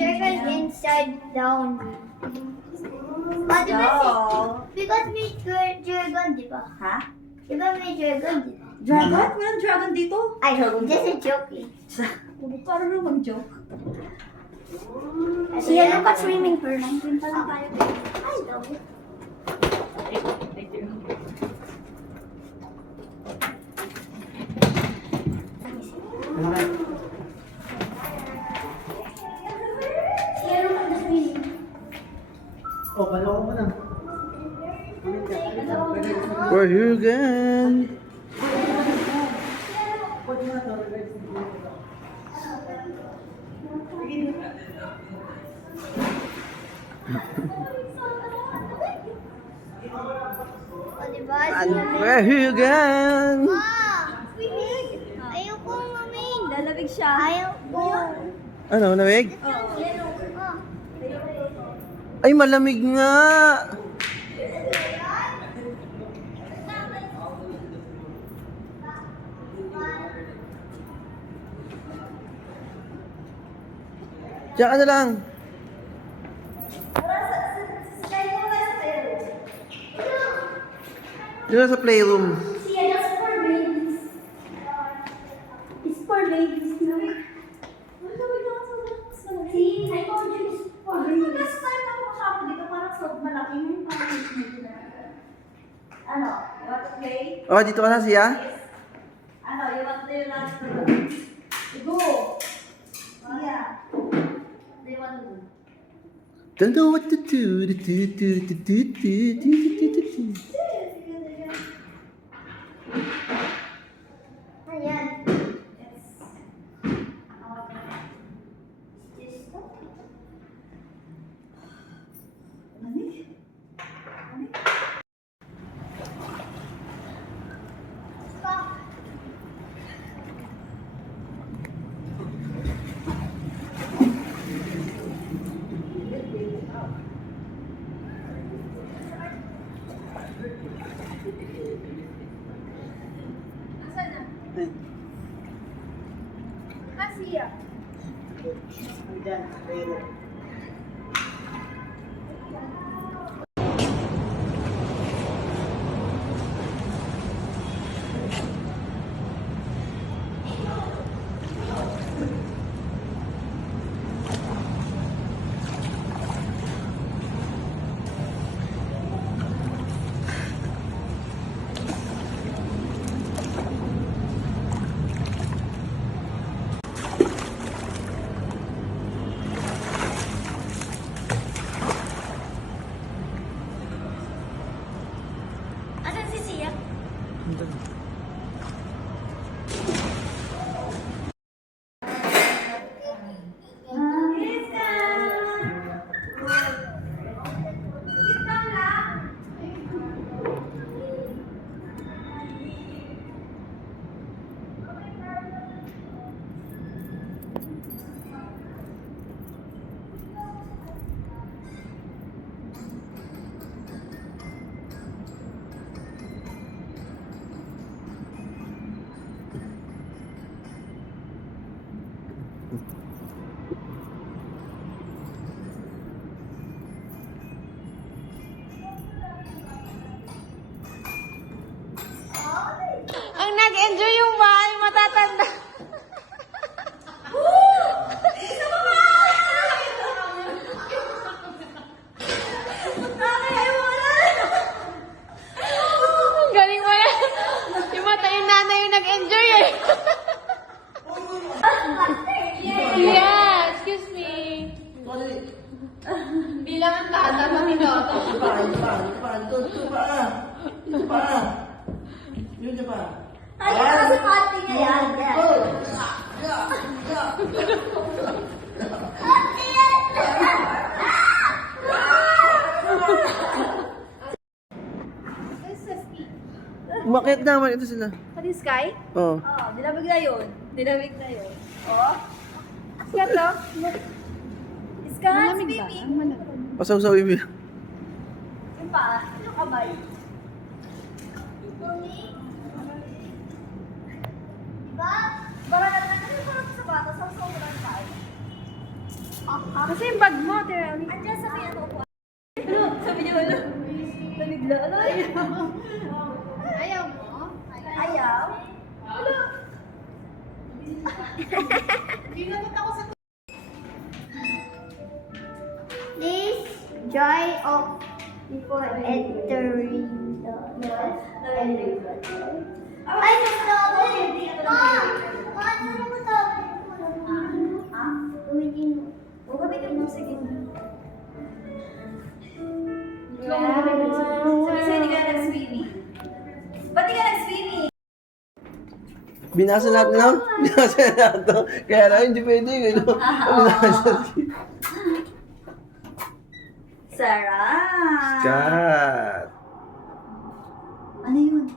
Dragon inside down. Because may dragon, di ba? Ha? Di ba may dragon, di ba? Dragon? Walang dragon dito? Ay, just a joke eh. Paano naman joke? Siya look at swimming pool. 19 pa lang tayo. Ay, daw. Thank you. Siya look at the swimming. Oh, baloko mo na. We're here again. O, diba? And we're here again. Ma! Ayoko, mami. Lalamig siya. Ayoko. Ano, lamig? Oh. Ay, malamig nga. Diyan ka na lang. Diyan sa playroom. Siya, that's for babies. It's for babies, no? See, I told you it's for babies. Last time ako kasama dito, parang so malaki yung parang ano, you want to play? Oh, dito ka na siya? Ano, you want to do last go. Oh, yeah. Do you want to do? Don't know what to do. Ayan. Lamig? Kasi ah. Diyan, playroom. Asan si Sia? Ang nag-enjoy yung bahay matatanda. Galing mo yan. Yung mata yung nanay yung nag-enjoy eh. Yeah, excuse me. Bilang ang tata ng hinoto. Yun diba? Ay, kasi pati niya yan. Umakyat naman ito sila. Pati sky? Oh. Oo, dilabag na yun. Nilamig na yun. Oh. Scott, oh. Scott, baby. Pasaw-sawin mo yun. Yung paa, yung kamay. Diba? Bara na lang, ano parang sa bata, sa sobrang tayo. Kasi yung bag mo, tira. Andiyan sa may ano po. Ano? Sabi niyo, ano? Nabigla. Ano? Ayaw mo? Ayaw? Ano? Please dry off before entering the elevator. Ay, nagsabi! Mom! Mom, ano mo sabi? Gamitin mo. O, gamitin mo. Sige. Sabi sa'yo, hindi ka nag-swimming. Ba't di ka nag-swimming? Binasa lahat na lang. Binasa lahat to. Kaya lang, hindi pwede. Ano? Binasa. Sarah! Kat. Ano yun?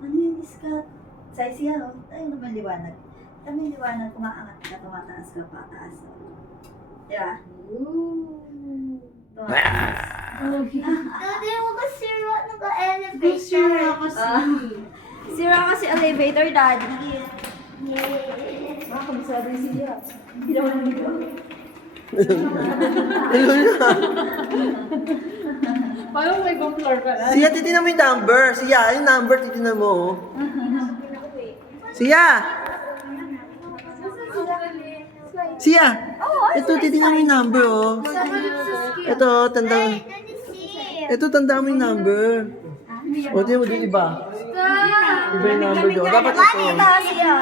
Ano yun, Scott? Say siya, oh. Tayo naman liwanag. Tayo yung liwanag, kumaangat ka, tumataas ka, pataas. Diba? Tumataas. Dati mo ba sira naka-elevator? Sira kasi. Sira kasi elevator, daddy. Yeah. Baka kabisado yung siya. Hindi naman nito. Hello na. Parang may ibang floor pa na. Siya, titinan mo yung number. Siya, yung number, titinan mo. Siya! Siya! Ito, titinan mo yung number, oh. Ito, tanda. Let me see. Ito, tanda mo yung number. O, tingnan mo doon iba. Iba yung number doon. Dapat ito. Mani ba siya?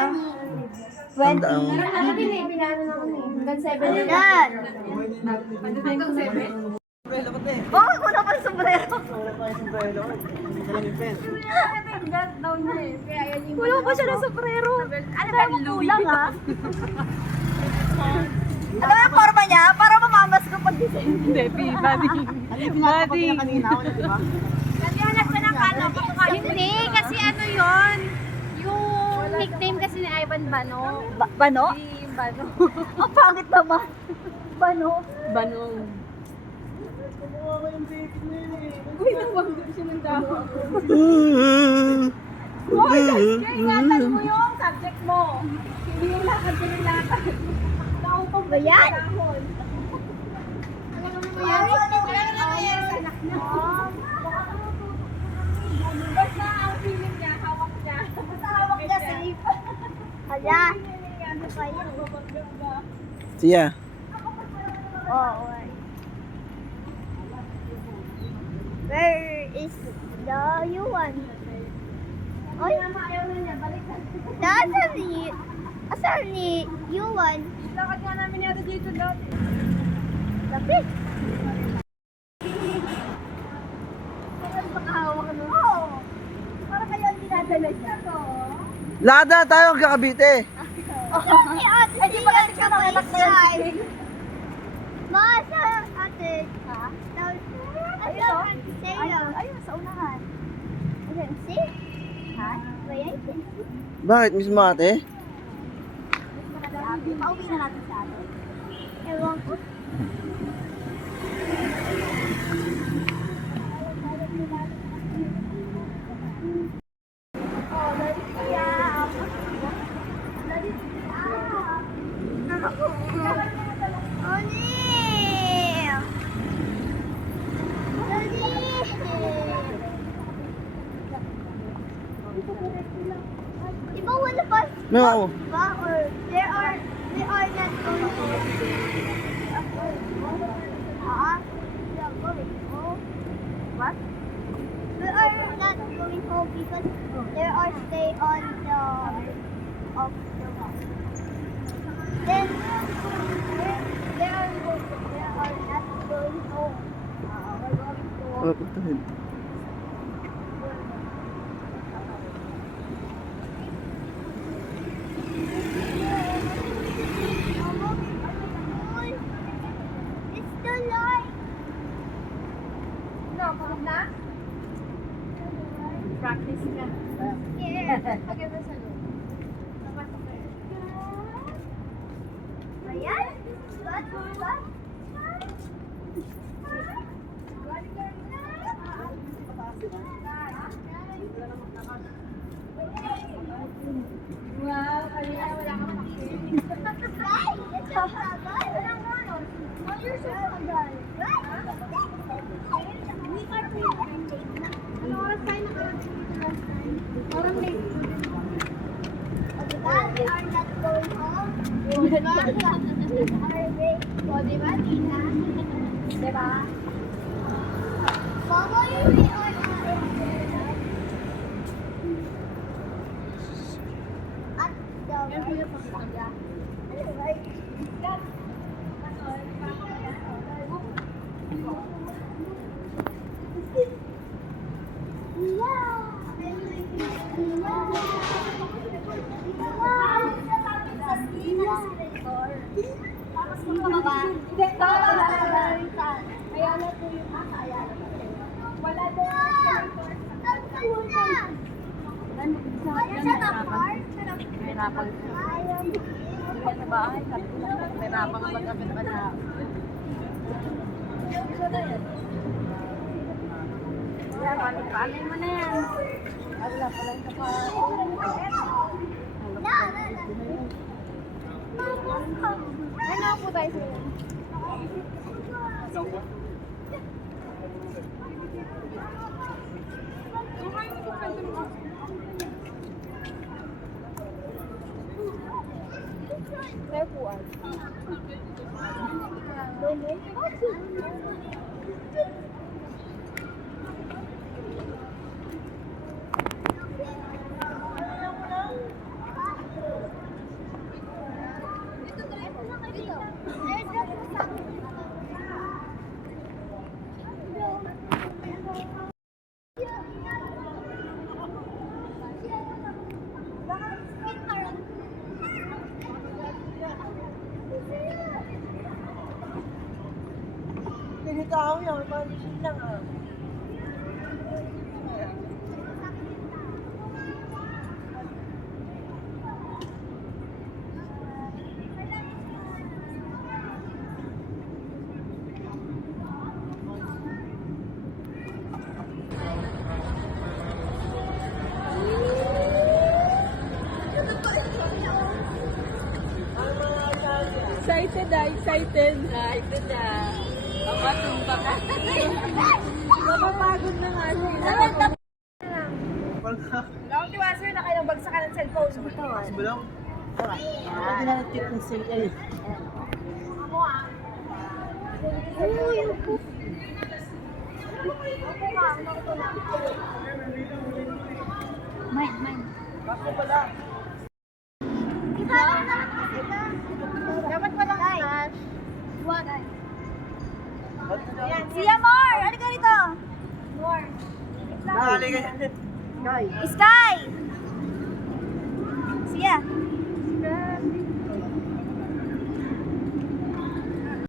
Tanda mo. Ano din eh, pinano na kami. Hanggang 7 na. Dad. Hanggang 7. Oh, wala pa yung sombrero. Wala pa yung sombrero. Dala yung pen. Down na eh. Kaya yan yung... Wala pa siya ng sombrero. Ano ba yung kulang ha? Ano yung forma niya? Para mamamas ko pag gising. Hindi, buddy. Ano yung pinapakot niya kanina? Di ba? Naghahanap ka ng kano. Hindi, kasi ano yon. Yung nickname kasi ni Ivan Bano. Bano? Yung Bano. Ang pangit naman. Bano? Bano. Uy, nagwagod siya ng damo. Hoy, kaya ingatan mo yung subject mo. Hindi yung lakad ko ng lakad. Naupong ba yan? Ano naman mo yan? Wala na nangyayari sa anak niya. Basta ang feeling niya, hawak niya. Basta hawak niya, safe. Hala. Ano pa yan? Siya. Oh, where is the U1? Oy, Ayaw na niya, balik na. asan ni U1? Lakad nga namin yata dito dati. Lapit. Parang makahawak ka nun. Oo. Para kayo ang dinadala siya, no? Lada tayo ang kakabite. Si ate siya sa may Ma, sa ate. Ha? Ayun, Ayun, sa unahan. see? Ha? Wait, Bakit, Miss Mate? Pauwi na natin sa atin. ewan ko. Di ba wala pa May ako. ba or they are not going home? They are going home. What? They are not going home because they are stay on the of the wall. Then they are not going home. We're going to Wala pa tayo. It's the light. No, pagod na? Practice ka. Yeah. Pagod na sa loob. Napasok ka. Wow, kanina wala kang Ano oras tayo nakarating dito last time? Parang late. We are not going home. Diba? Are we? O, diba, Tina? Diba? Mama, we are at the Tapos kung pababa, Ayala po yung Ayala. Wala doon escalator. Sa park? Mahirapan. Sa bahay, sabi ko lang, mahirapan mag-apit pa na. Paano mo na yan? Wala pala yung kapa. Ano po tayo sa Repuan. Pinitaw yan, manisin lang ah. Excited ah, excited. Excited ah. Papatumba ka. Napapagod na nga sila. Lang di ba sir, nakailang bagsakan ng cellphone. Bilang. Hindi na nag-tip ng sale kayo. Mine. Bako pala. Dapat walang cash. What? Yan, si Amor! Ano ka rito? Nakali ka yan. Sky!